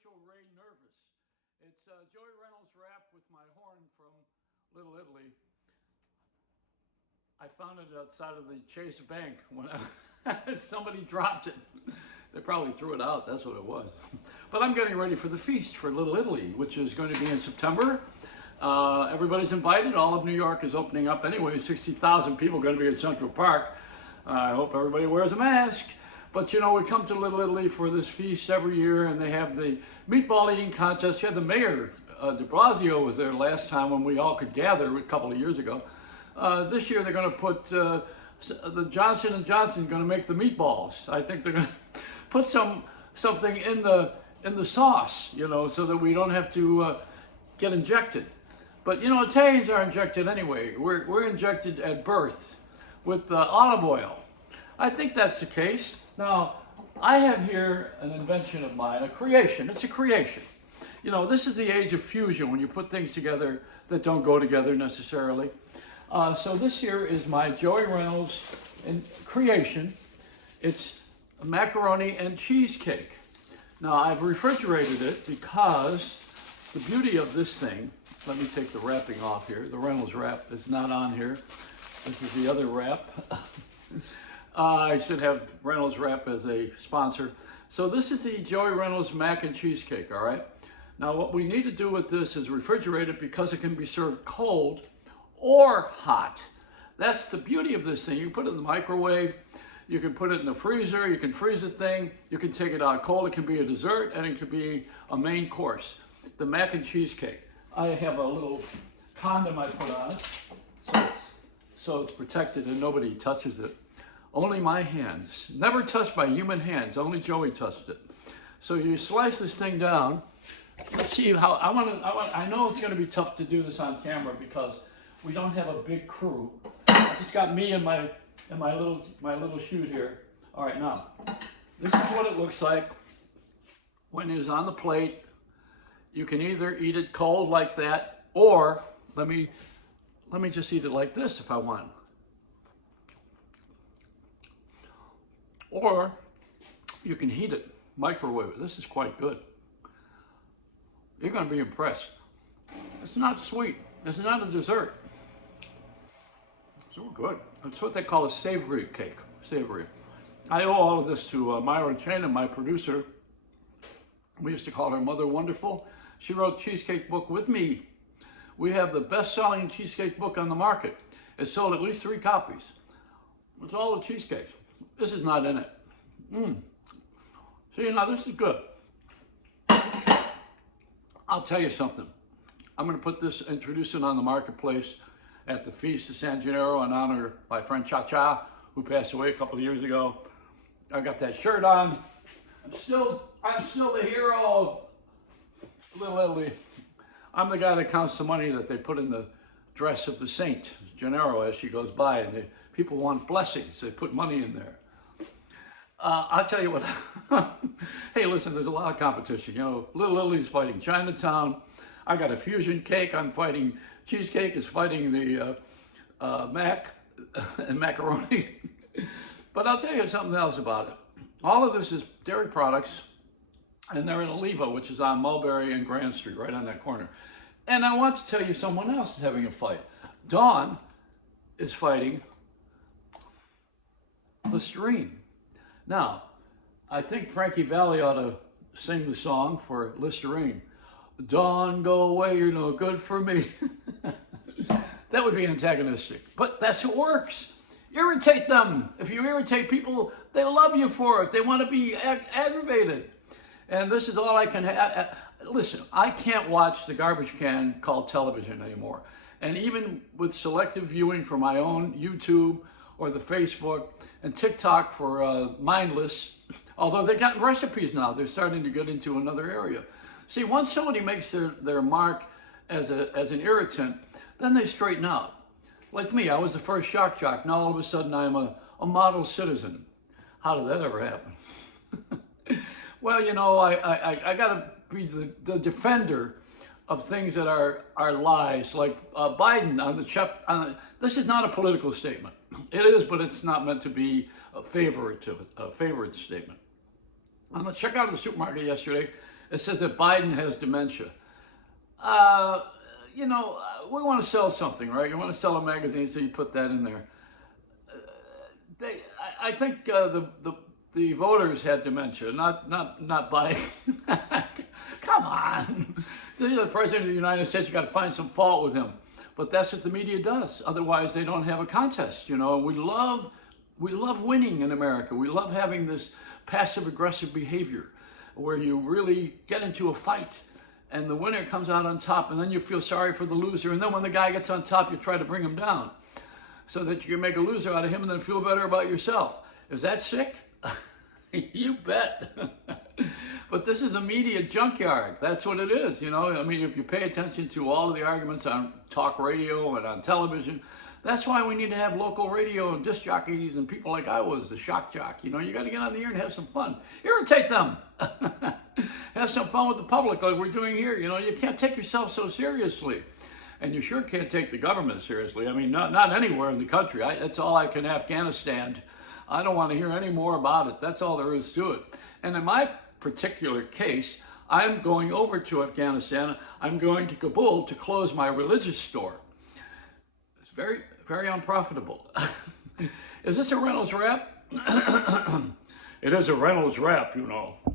Rachel Ray Nervous. It's Joey Reynolds rap with my horn from Little Italy. I found it outside of the Chase Bank when somebody dropped it. They probably threw it out, that's what it was. But I'm getting ready for the feast for Little Italy, which is going to be in September. Everybody's invited. All of New York is opening up anyway. 60,000 people are going to be at Central Park. I hope everybody wears a mask. But you know, we come to Little Italy for this feast every year, and they have the meatball eating contest. You had the mayor, de Blasio, was there last time when we all could gather a couple of years ago. This year they're going to put the Johnson & Johnson going to make the meatballs. I think they're going to put something in the sauce, you know, so that we don't have to get injected. But you know, Italians are injected anyway. We're injected at birth with olive oil. I think that's the case. Now, I have here an invention of mine, a creation. It's a creation. You know, this is the age of fusion, when you put things together that don't go together necessarily. So this here is my Joey Reynolds creation. It's a macaroni and cheesecake. Now, I've refrigerated it because the beauty of this thing, let me take the wrapping off here. The Reynolds wrap is not on here. This is the other wrap. I should have Reynolds wrap as a sponsor. So this is the Joey Reynolds mac and cheesecake, all right? Now what we need to do with this is refrigerate it because it can be served cold or hot. That's the beauty of this thing. You put it in the microwave, you can put it in the freezer, you can freeze the thing, you can take it out cold. It can be a dessert and it can be a main course. The mac and cheesecake. I have a little condom I put on it, so it's protected and nobody touches it. Only my hands, never touched by human hands, only Joey touched it. So you slice this thing down. Let's see how, I know it's gonna be tough to do this on camera because we don't have a big crew. I just got me and my little shoot here. All right, now, this is what it looks like when it is on the plate. You can either eat it cold like that, or let me just eat it like this if I want. Or you can heat it, microwave it. This is quite good. You're going to be impressed. It's not sweet. It's not a dessert. It's so good. It's what they call a savory cake. Savory. I owe all of this to Myron Chanin, my producer. We used to call her Mother Wonderful. She wrote Cheesecake Book with me. We have the best-selling cheesecake book on the market. It's sold at least 3 copies. It's all the cheesecakes. This is not in it. See, now this is good. I'll tell you something. I'm going to put this, introduce it on the marketplace at the Feast of San Gennaro in honor of my friend Cha Cha, who passed away a couple of years ago. I got that shirt on. I'm still the hero of Little Italy. I'm the guy that counts the money that they put in the dress of the Saint Gennaro as she goes by, and people want blessings. They put money in there. I'll tell you what. Hey, listen, there's a lot of competition. You know, Little Italy's fighting Chinatown. I got a fusion cake. I'm fighting cheesecake. Is fighting the mac and macaroni. But I'll tell you something else about it. All of this is dairy products, and they're in Oliva, which is on Mulberry and Grand Street, right on that corner. And I want to tell you someone else is having a fight. Dawn is fighting Listerine. Now, I think Frankie Valli ought to sing the song for Listerine. Dawn, go away, you're no good for me. That would be antagonistic, but that's what works. Irritate them. If you irritate people, they love you for it. They want to be aggravated. And this is all I can have. Listen, I can't watch the garbage can called television anymore. And even with selective viewing for my own YouTube or the Facebook and TikTok for mindless, although they've got recipes now, they're starting to get into another area. See, once somebody makes their mark as an irritant, then they straighten out. Like me, I was the first shock jock. Now all of a sudden I'm a model citizen. How did that ever happen? Well, you know, I got to be the defender of things that are lies, like Biden on the this is not a political statement. It is, but it's not meant to be a favorite statement. On the checkout of the supermarket yesterday, It says that Biden has dementia. We want to sell something, right? You want to sell a magazine, so you put that in there. I think the voters had dementia, not Biden. Come on, the president of the United States. You got to find some fault with him, but that's what the media does. Otherwise, they don't have a contest. We love winning in America. We love having this passive aggressive behavior where you really get into a fight and the winner comes out on top, and then you feel sorry for the loser, and then when the guy gets on top, you try to bring him down so that you can make a loser out of him and then feel better about yourself. Is that sick? You bet. But this is a media junkyard. That's what it is. If you pay attention to all of the arguments on talk radio and on television, that's why we need to have local radio and disc jockeys and people like I was, the shock jock. You got to get on the air and have some fun. Irritate them. Have some fun with the public like we're doing here. You can't take yourself so seriously. And you sure can't take the government seriously. Not anywhere in the country. That's all I can Afghanistan. I don't want to hear any more about it. That's all there is to it. And in my particular case, I'm going over to Afghanistan. I'm going to Kabul to close my religious store. It's very, very unprofitable. Is this a Reynolds Wrap? It is a Reynolds Wrap,